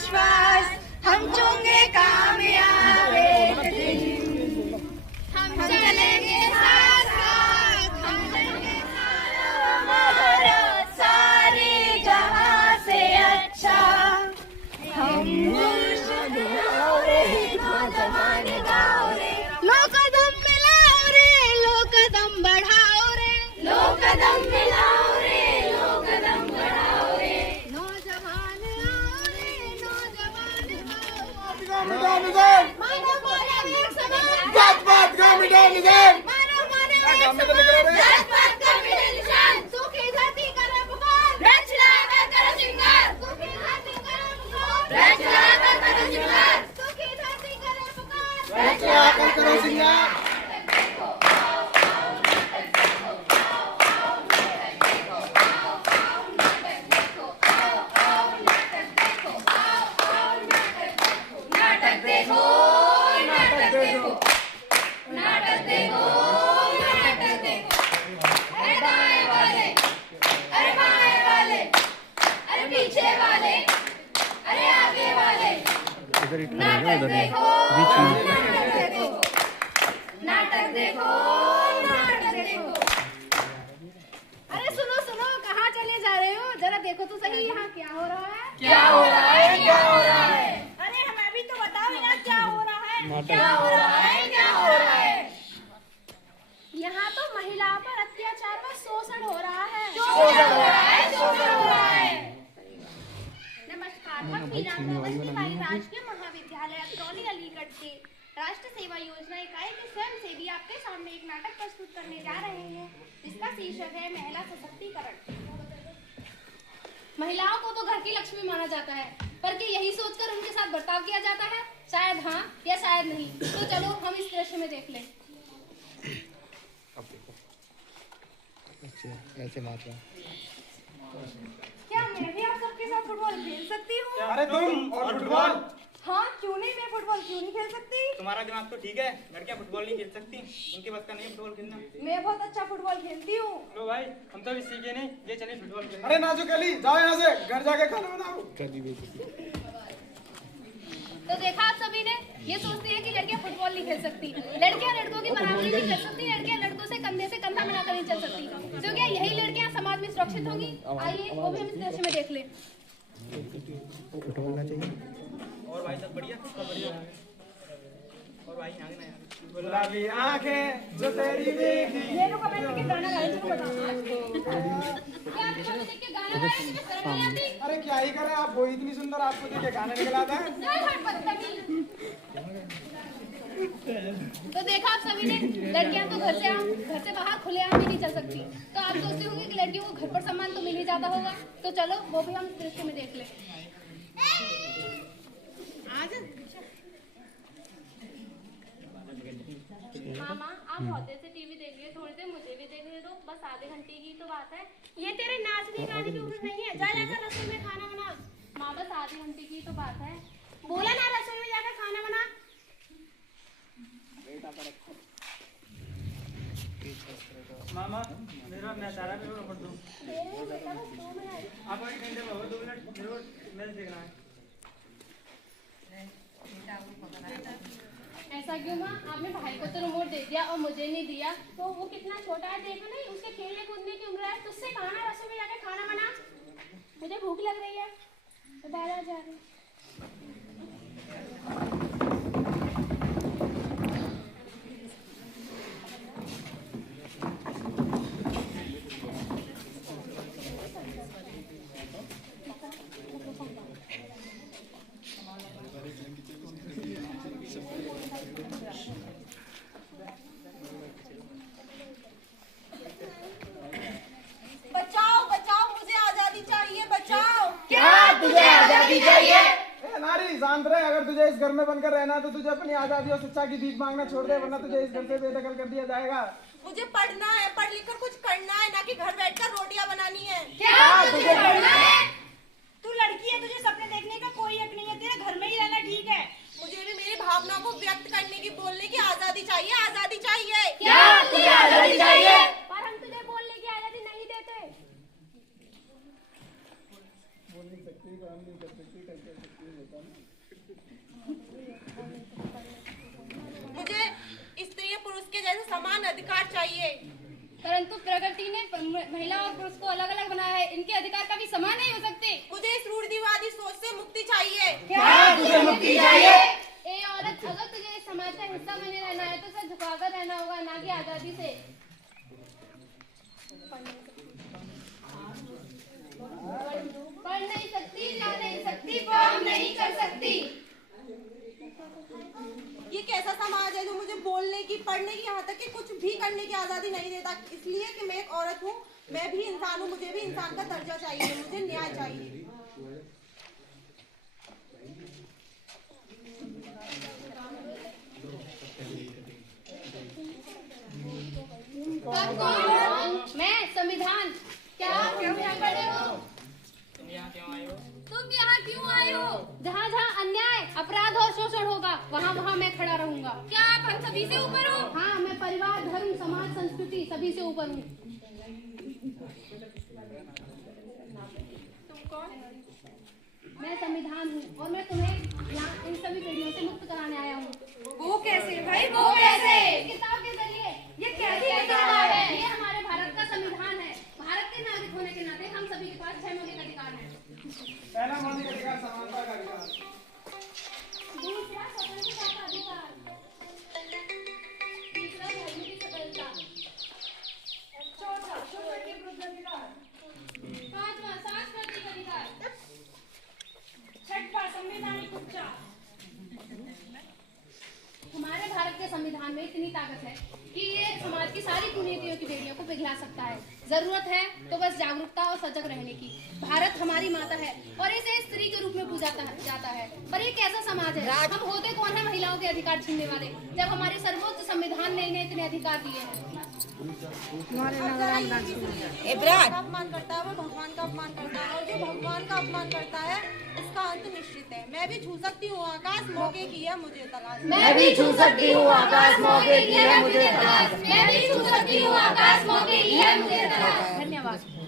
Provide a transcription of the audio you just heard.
विश्वास, हम होंगे कामयाब एक दिन। हम चलेंगे साथ साथ, हम चलेंगे हमारा सारे जहां से अच्छा। हम मुर्शिद गाओ रे, नौजवान गाओ रे, लो कदम मिलाओ रे, लो कदम बढ़ाओ रे, लो कदम मिलाओ रे, लो कदम बढ़ाओ रे, नौजवान आओ रे, नौजवान आओ। मानव मानव एक समान, बात बात का मिटा निशान, मानव मानव एक समान, बात बात का मिटा निशान। सूखी धरती करे पुकार, रच लाकर करो श्रृंगार, सूखी धरती करे पुकार, रच लाकर करो श्रृंगार, सूखी धरती करे पुकार, रच लाकर करो श्रृंगार। नाटक देखो, नाटक देखो, नाटक देखो। अरे सुनो सुनो, कहाँ चले जा रहे हो? जरा देखो तो सही यहाँ क्या हो रहा है। क्या हो रहा है, क्या हो रहा है? अरे हमें भी तो बताओ यहाँ क्या हो रहा है, क्या हो रहा है, क्या हो रहा है? यहाँ तो महिलाओं पर अत्याचार व शोषण हो रहा है, शोषण हो रहा है, शोषण हो रहा है। नमस्कार, हम मीरांगना अवस्थी बाई राजकीय महाविद्यालय अतरौली अलीगढ़ के राष्ट्र सेवा योजना इकाई के स्वयंसेवी आपके सामने एक नाटक प्रस्तुत करने जा रहे हैं, जिसका शीर्षक है महिला सशक्तिकरण। महिलाओं को तो घर की लक्ष्मी माना जाता है, पर कि यही सोचकर उनके साथ बर्ताव किया जाता है? शायद हाँ या शायद नहीं। तो चलो हम इस दृश्य में देख लें। ऐसे बात है। क्या मैं भी आप सबके साथ फुटबॉल खेल सकती हूँ? अरे तुम और फुटबॉल? हाँ क्यों नहीं, मैं फुटबॉल क्यों नहीं खेल सकती? तुम्हारा दिमाग तो ठीक है, लड़कियां फुटबॉल नहीं खेल सकती, उनके बस का नहीं है फुटबॉल खेलना। मैं बहुत अच्छा फुटबॉल खेलती हूँ। लो भाई, हम तो भी सीखे नहीं, ये चलिए फुटबॉल खेलने। अरे नाजू कली, जाओ यहाँ से, घर जाके खाना बनाओ। तो देखा आप सभी ने, ये सोचती है कि लड़कियां फुटबॉल नहीं खेल सकती, लड़कियां लड़कों की बराबरी नहीं कर सकती, लड़कियां लड़कों से कंधा मिलाकर नहीं चल सकती। तो क्या यही लड़कियां समाज में सुरक्षित होंगी? आइए वो भी हम इस दृश्य में देख ले। और भाई सब बढ़िया, सब बढ़िया। और भाई आगे ना यार, गुलाबी आंखें जो तेरी देखी। ये लोग कमेंट में गाना गाए तुमको बताओ। क्या आपको देख के गाना गाए तुम्हें शर्म नहीं आती? अरे क्या ही करे आप, वो इतनी सुंदर, आपको देख के गाना निकल आता है। तो देखा आप सभी ने, लड़कियां तो घर से बाहर खुलेआम भी नहीं चल सकती। तो आप सोचते होंगे कि लड़कियों को घर पर सम्मान तो मिल ही जाता होगा। तो चलो वो भी हम दृश्य में देख लें। मामा आप बहुत देर से टीवी देख रही है, थोड़ी देर मुझे भी देखने दो, बस आधे घंटे की तो बात है। ये तेरे नाचने गाने की उम्र नहीं है, जा जाकर रसोई में खाना बना। माँ बस आधे घंटे की तो बात है, बोला ना रसोई में जाकर खाना बना। मामा मेरा मैं सारा मेरे को दो। आप एक घंटे में हो, 2 मिनट मेरे को मैच देखना है। ऐसा क्यों माँ? आपने भाई को तो रिमोट दे दिया और मुझे नहीं दिया, तो वो कितना छोटा है देखो नहीं, उसके खेलने कूदने की उम्र है। तुझसे कहा ना रसोई में जाकर खाना बना। मुझे भूख लग रही है, तो बाहर आ जा रही। बचाओ बचाओ, मुझे आजादी चाहिए, बचाओ। क्या तुझे आजादी चाहिए? नारी शांत रहे, अगर तुझे इस घर में बनकर रहना है तो तुझे अपनी आजादी और शिक्षा की भीख मांगना छोड़ दे, वरना तुझे इस घर से बेदखल कर दिया जाएगा। मुझे पढ़ना है, पढ़ लिख कर कुछ करना है, ना कि घर बैठकर रोटियां बनानी है। क्या तुझे पढ़ना है? तू लड़की है, तुझे सपने देखने का कोई हक नहीं है, तेरा घर में ही रहना ठीक है। मुझे भी मेरी भावनाओं को व्यक्त करने की, बोलने की आजादी चाहिए, आजादी चाहिए। क्या तुझे आजादी चाहिए? पर हम तुझे बोलने की आजादी नहीं देते। बोल नहीं सकती, काम नहीं करती। मुझे स्त्री और पुरुष के जैसे समान अधिकार चाहिए। परंतु प्रकृति ने महिला और पुरुष को अलग अलग बनाया है, इनके अधिकार कभी समान नहीं हो सकते। मुझे इस रूढ़िवादी सोच से मुक्ति चाहिए। क्या तुझे मुक्ति चाहिए? ए औरत, अगर तुझे इस समाज का हिस्सा बने रहना है तो सिर्फ झुकाकर रहना होगा, ना कि आजादी से। पढ़ नहीं सकती, जा नहीं सकती, काम नहीं कर सकती। ये कैसा समाज है जो मुझे बोलने की, पढ़ने की, यहाँ तक कि कुछ भी करने की आजादी नहीं देता, इसलिए कि मैं एक औरत हूँ, मैं भी इंसान हूँ, मुझे भी इंसान का दर्जा चाहिए, मुझे न्याय चाहिए। आप कौन? मैं संविधान। क्या तुम यहाँ पढ़े हो? तुम यहाँ क्यों आए हो? तुम यहाँ क्यों आए हो? जहाँ जहाँ अन्याय, अपराध और शोषण होगा, वहाँ वहाँ मैं खड़ा रहूंगा। क्या आप हम सभी से ऊपर हो? हाँ, मैं परिवार, धर्म, समाज, संस्कृति सभी से ऊपर हूँ। तुम कौन? मैं संविधान हूँ और मैं तुम्हें यहाँ इन सभी पीढ़ियों से मुक्त कराने आया हूँ। वो कैसे भाई, वो कैसे? इस किताब के जरिए। ये कैसी किताब है? ये हमारे भारत का संविधान है। भारत के नागरिक होने के नाते हम सभी के पास 6 मौलिक अधिकार हैं। पहला मौलिक अधिकार समानता का अधिकार, दूसरा स्वतंत्रता का अधिकार, तीसरा धर्म की स्वतंत्रता, चौथा शोषण के विरुद्ध अधिकार, पांचवा सांस्कृतिक अधिकार, छठवां संवैधानिक उपचार। हमारे भारत के संविधान में इतनी ताकत है कि ये समाज की सारी कुनीतियों की बेड़ियों को पिघला सकता है। जरूरत है तो बस जागरूकता और सजग रहने की। भारत हमारी माता है और इसे स्त्री के रूप में पूजा जाता है, पर ये कैसा समाज है? हम होते कौन है महिलाओं के अधिकार छीनने वाले, जब हमारे सर्वोच्च संविधान ने इन्हें इतने अधिकार दिए हैं। इब्राहिम का अपमान करता है, वो भगवान का अपमान करता है, और जो भगवान का अपमान करता है उसका अंत निश्चित है। मैं भी छू सकती हूँ आकाश, मौके की है मुझे तलाश। मैं भी छू सकती हूँ आकाश, मौके की है मुझे तलाश। मैं भी छू सकती हूँ आकाश, मौके की है मुझे तलाश। धन्यवाद।